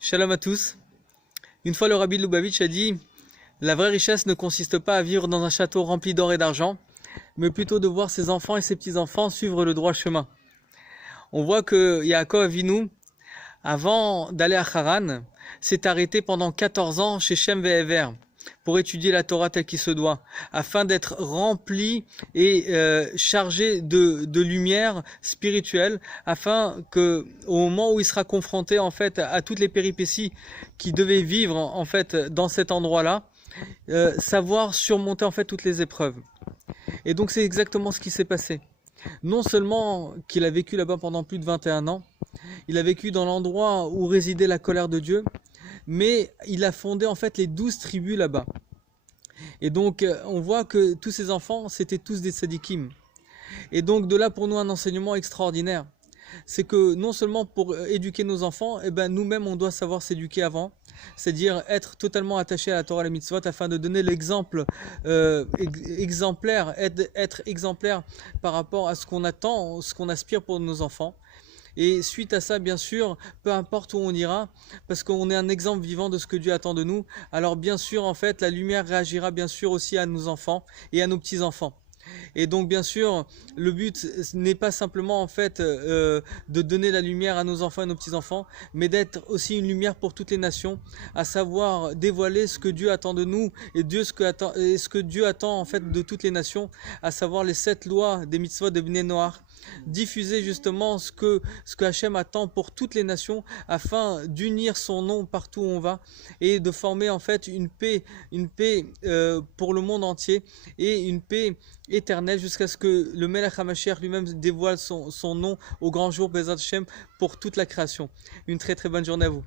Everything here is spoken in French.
Shalom à tous. Une fois le Rabbi de Lubavitch a dit: la vraie richesse ne consiste pas à vivre dans un château rempli d'or et d'argent, mais plutôt de voir ses enfants et ses petits-enfants suivre le droit chemin. On voit que Yaakov Avinu, avant d'aller à Haran, s'est arrêté pendant 14 ans chez Shem Ve'ever pour étudier la Torah telle qu'il se doit, afin d'être rempli et chargé de lumière spirituelle, afin que au moment où il sera confronté en fait à toutes les péripéties qu'il devait vivre en fait dans cet endroit-là, savoir surmonter en fait toutes les épreuves. Et donc c'est exactement ce qui s'est passé. Non seulement qu'il a vécu là-bas pendant plus de 21 ans, il a vécu dans l'endroit où résidait la colère de Dieu, mais il a fondé en fait les 12 tribus là-bas. Et donc on voit que tous ces enfants, c'était tous des tzadikim. Et donc de là pour nous un enseignement extraordinaire. C'est que non seulement pour éduquer nos enfants, eh ben nous-mêmes on doit savoir s'éduquer avant, c'est-à-dire être totalement attaché à la Torah et la mitzvot afin de donner l'exemple exemplaire, être exemplaire par rapport à ce qu'on attend, ce qu'on aspire pour nos enfants. Et suite à ça, bien sûr, peu importe où on ira, parce qu'on est un exemple vivant de ce que Dieu attend de nous, alors bien sûr, en fait, la lumière réagira bien sûr aussi à nos enfants et à nos petits-enfants. Et donc bien sûr, le but n'est pas simplement en fait de donner la lumière à nos enfants et nos petits-enfants, mais d'être aussi une lumière pour toutes les nations, à savoir dévoiler ce que Dieu attend de nous et ce que Dieu attend en fait de toutes les nations, à savoir les 7 lois des mitzvot de Bnei Noach, diffuser justement ce que Hachem attend pour toutes les nations, afin d'unir son nom partout où on va et de former en fait une paix pour le monde entier et une paix éternelle jusqu'à ce que le Melech HaMashiach lui-même dévoile son nom au grand jour Bezat Hashem pour toute la création. Une très très bonne journée à vous.